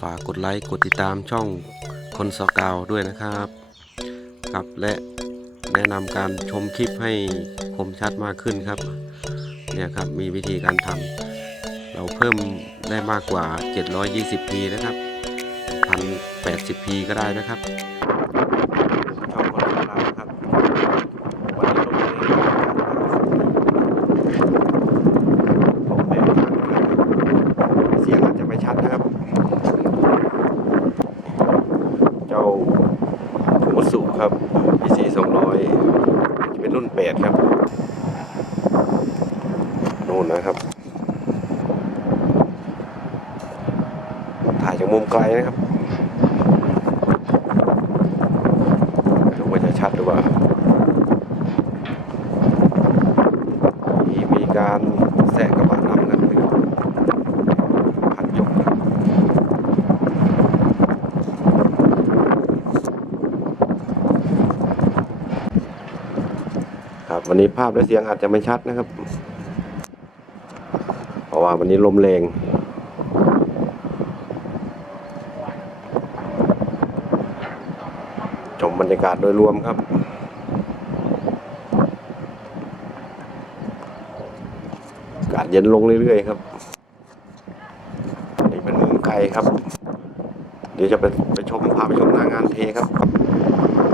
ฝากกดไลค์กดติดตามช่องคนสกาวด้วยนะครับครับและแนะนำการชมคลิปให้คมชัดมากขึ้นครับเนี่ยครับมีวิธีการทำเราเพิ่มได้มากกว่า 720p นะครับ 1080p ก็ได้นะครับ ช่องคนสกาวครับวันนี้ลงลงแรงเสียงอาจจะไม่ชัดนะครับ เจ้าฟูมัตสุครับ PC 200จะเป็นรุ่น 8 ครับ โน่นนะครับ ถ่ายจากมุม ไกลนะครับไม่รู้ว่าจะชัดหรือเปล่ามีมีการแทรกกระบะนำกันด้วยครับพันยกครับวันนี้ภาพและเสียงอาจจะไม่ชัดนะครับ เพราะว่าวันนี้ลมแรง ชมบ รยากาศโดยรวมครับ อากาศเย็นลงเรื่อยๆครับนนี่เป็นมุมไกลครับ เดี๋ยวจะไปไปชมพาไปชมหน้างานเทครับ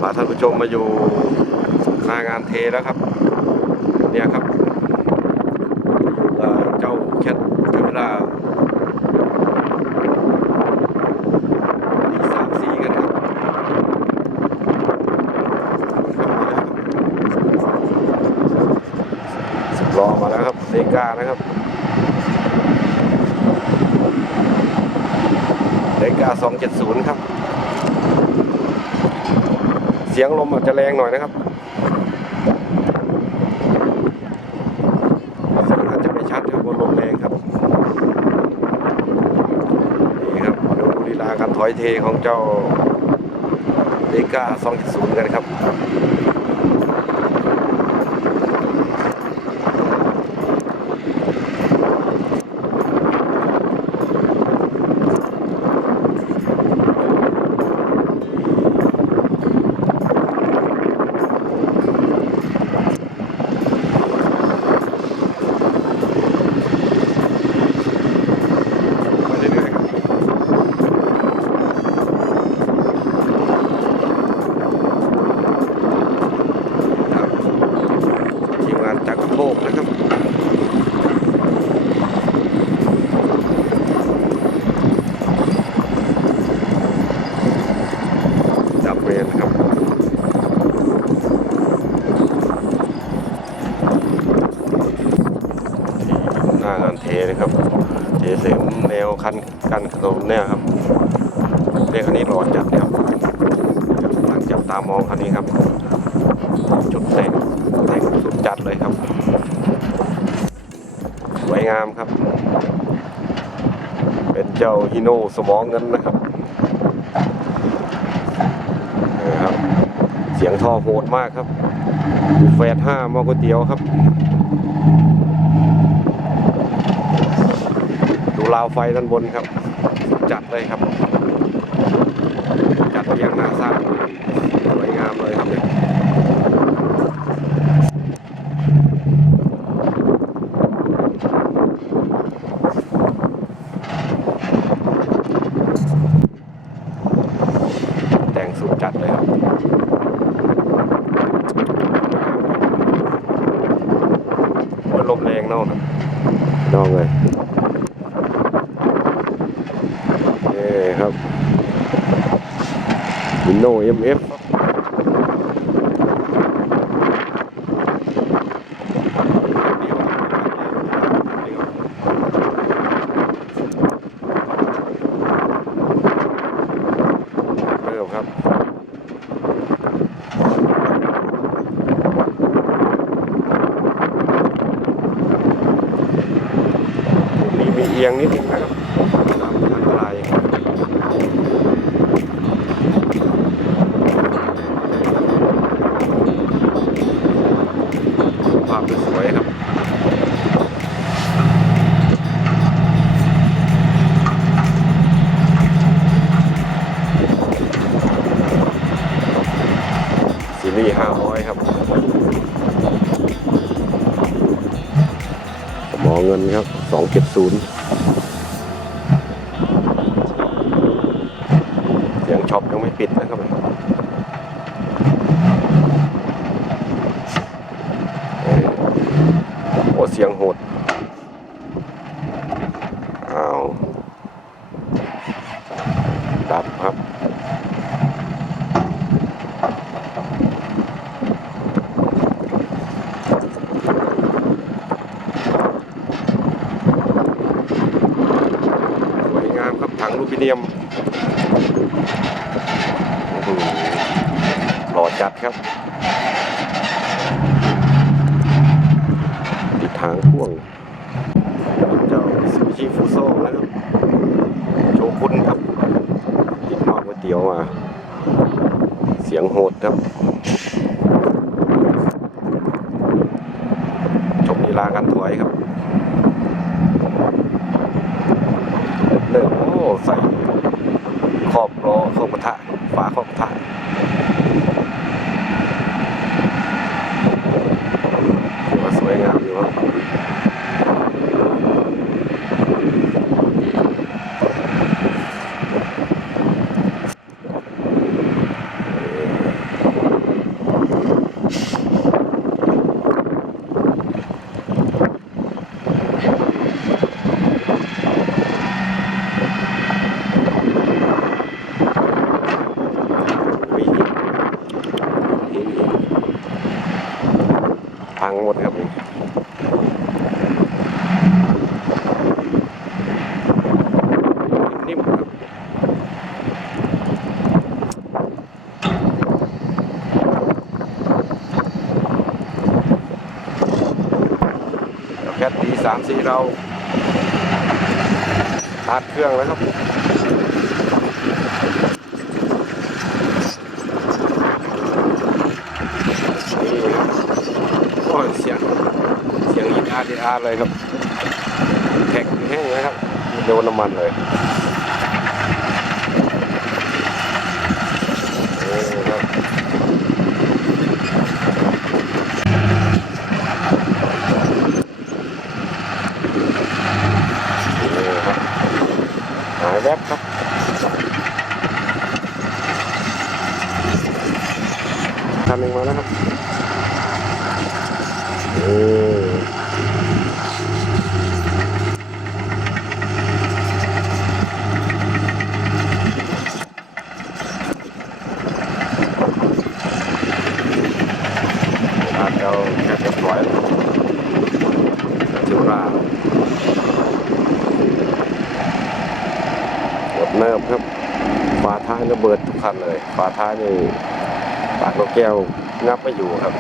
พาท่านผู้ชมมาอยู่หน้างานเทแล้วครับ เนี่ยครับอยู่กับเจ้าแคทเทอร์เวล่าดีสามสี่กันครับครับมาแล้วครับสิบล้อมาแล้วครับเดกา นะครับเดกาสองเจ็ดศูนย์ครับ เสียงลมอาจจะแรงหน่อยนะครับเสียงอาจจะไม่ชัดครับบนลมแรงครับ นี่ครับดูลีลาการถอยเทของเจ้าเดก้า2.0กันครับ มาเรื่อยๆครับครับทีมงานจักรโลกนะครับ จับเวรครับ ที่หน้างานเทนะครับ เทเสริมแนวคันกัน ถนนเนี่ยครับเรียกคันนี้หล่อจัดเนี่ยครับกำลังจับตามองคันนี้ครับ จุดแต่งแต่งสุดจัดเลยครับ สวยงามครับ เป็นเจ้าฮิโนสมองเงินนะครับนี่ครับ เสียงท่อโหดมากครับแฟดห้ามอก๋วยเตี๋ยวครับ ดู ราวไฟด้านบนครับ จัดเลยครับ จัดเรียงหน้าสร้างสวยงามเลยครับเนี่ยแต่งสุดจัดเลยครับลมแรงเนอกนะนอกเลย นี่ครับวิ นโนเอ็มเอฟเริ่มครับมีมีเอียงนิดนึง ครับสองเจ็ดศูนย์เสียงช็อปยังไม่ปิดนะครับโอ้เสียงโหดอ้าวดับครับ สวยงามครับถังลูปิเนียมอื้อหือหล่อจัดครับ ติดทางพ่วง เจ้าซูชิฟูโซ่นะครับ โชกุนครับติดหม้อก๋วย เตี๋ยวมา เสียงโหดครับจบนีลาการถอยครับ เริ่มโอ้ใส่ขอบล้อขอบกระทะฝาขอบกระทะถือว่าสวยงามอยู่ครับมีหินพังหมดครับนี่นิ่มๆครับแคทดี สามสี่เราตาดเครื่องแล้วครับนี่ครับโอ้ยเสียง เสียงอีดอาร์ดีอาร์เลยครับแท็กแห้งเลยครับโดนน้ำมันเลยนี่ครับนี่ครับหายแวบครับ คันหนึ่งมาแล้วครับนี่อาจจะแค่จะปล่อยจิวราหมดเนิบครับฝาท้าย ระเบิดทุกคันเลย ฝาท้ายนี่ปากนกแก้วงับไม่อยู่ครับ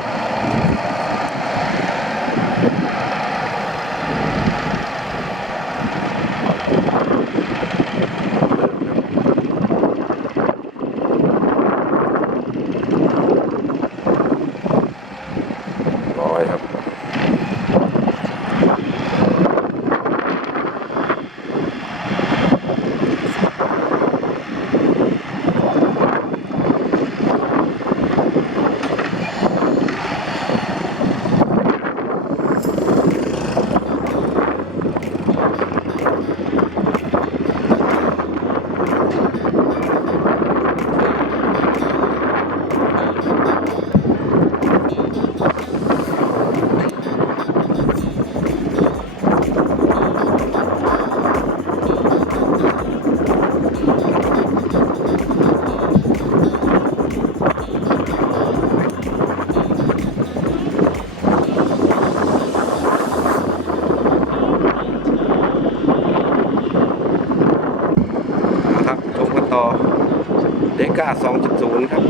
2.0 ครับ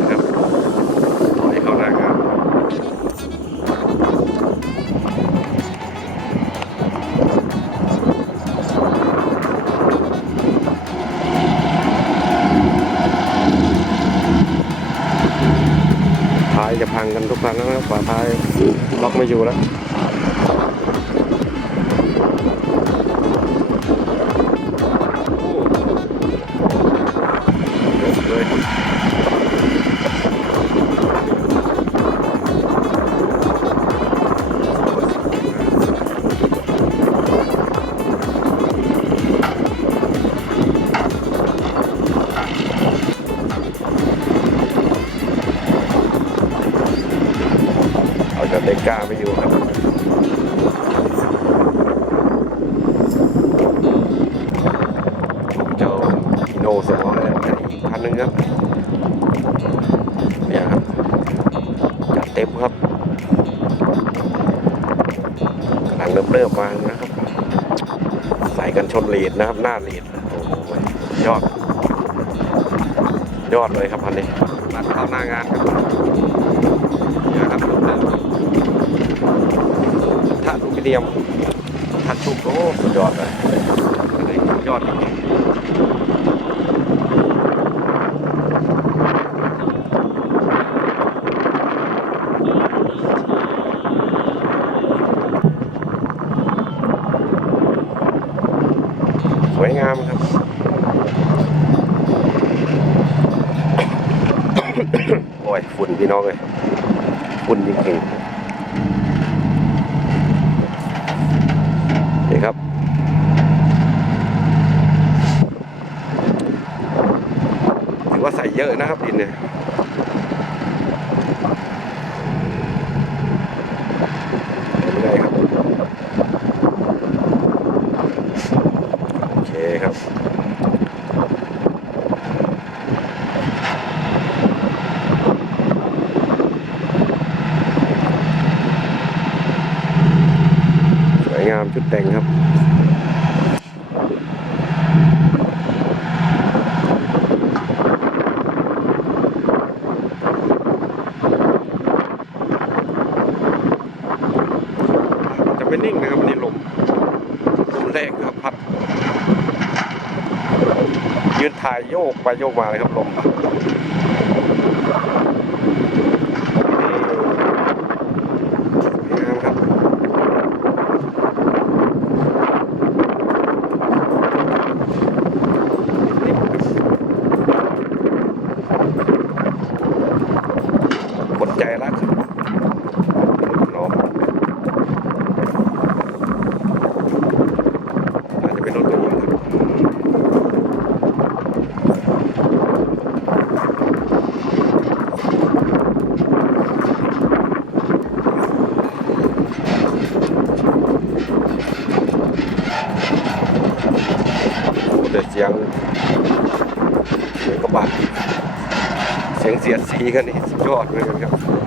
นะครับถอยเข้าหน้างานท้ายจะพังกันทุกครั้งแล้วนะครับฝาท้ายล็อกไม่อยู่แล้ว เริ่มเริ่มๆมานะครับ ใส่กันชนลีดนะครับ หน้าลีดโอ้โหยอด ยอดเลยครับพันนี้รัดเข้าหน้างานครับเนี่ยครับเริ่มเริ่มถ้าลูกเดียมทัดชุกโอ้สุดยอดเลยอันนี้ยอดจริงๆ สวยงามครับ โอ้ย ฝุ่น พี่น้องเลยฝุ่นจริงๆนี่ครับถือว่าใส่เยอะนะครับดินเนี่ย ไม่ได้ครับ โอเคครับ สวยงามชุด แต่งครับจะไม่นิ่งนะครับวันนี้ลมลมแรงครับพัดยืนถ่ายโยกไปโยกมาเลยครับลมนี่สวยงามครับกดใจรักครับน้องอาจจะเป็นรถตัวเองครับ แต่เสียงเสียงกระบะ เสียสียดสีกันนี่สุดยอดเลยครับ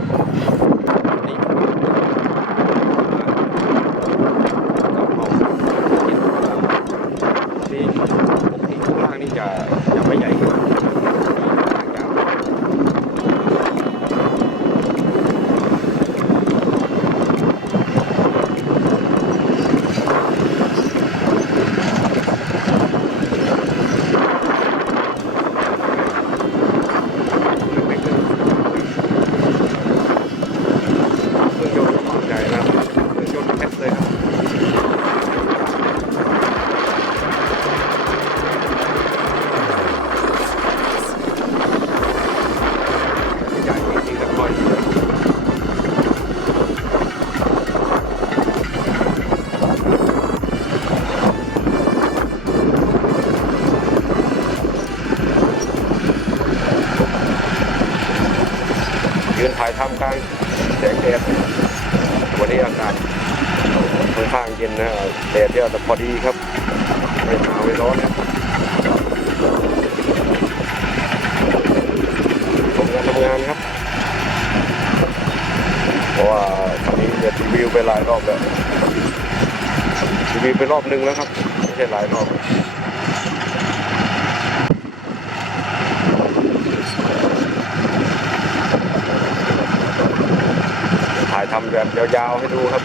างแสงแดดวันนี้อากาศค่อนข้างเย็นนะแดดเนี่ยแต่พอดีครับ ไม่หนาวไม่ร้อนครับชมการทำงานครับเพราะว่าคันนี้จะรีวิวไปหลายรอบแล้วรีวิวไปรอบหนึ่งแล้วครับไม่ใช่หลายรอบ ถ่าย ทำแบบยาวๆให้ดูครับ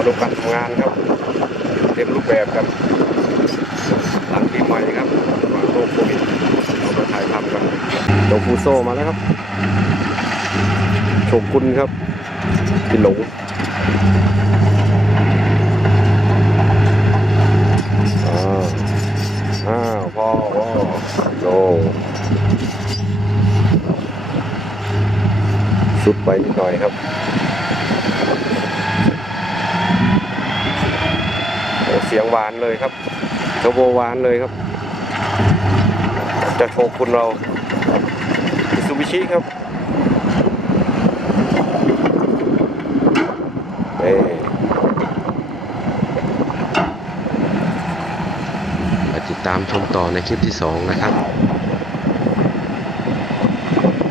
มาดูการทำงานครับเต็มรูปแบบกันหลังปีใหม่ครับวางโรคโควิดเราไปถ่ายทำกันโดฟูโซมาแล้วครับโชกุนครับพี่หลงอ้าวอ้าวพ่อพ่อโลสุดไปนิดหน่อยครับโอ้ เสียงหวานเลยครับโชโบหวานเลยครับ จะโชกุณเรามิซูบิชิครับเอ้มาติดตามชมต่อในคลิปที่ 2 นะครับ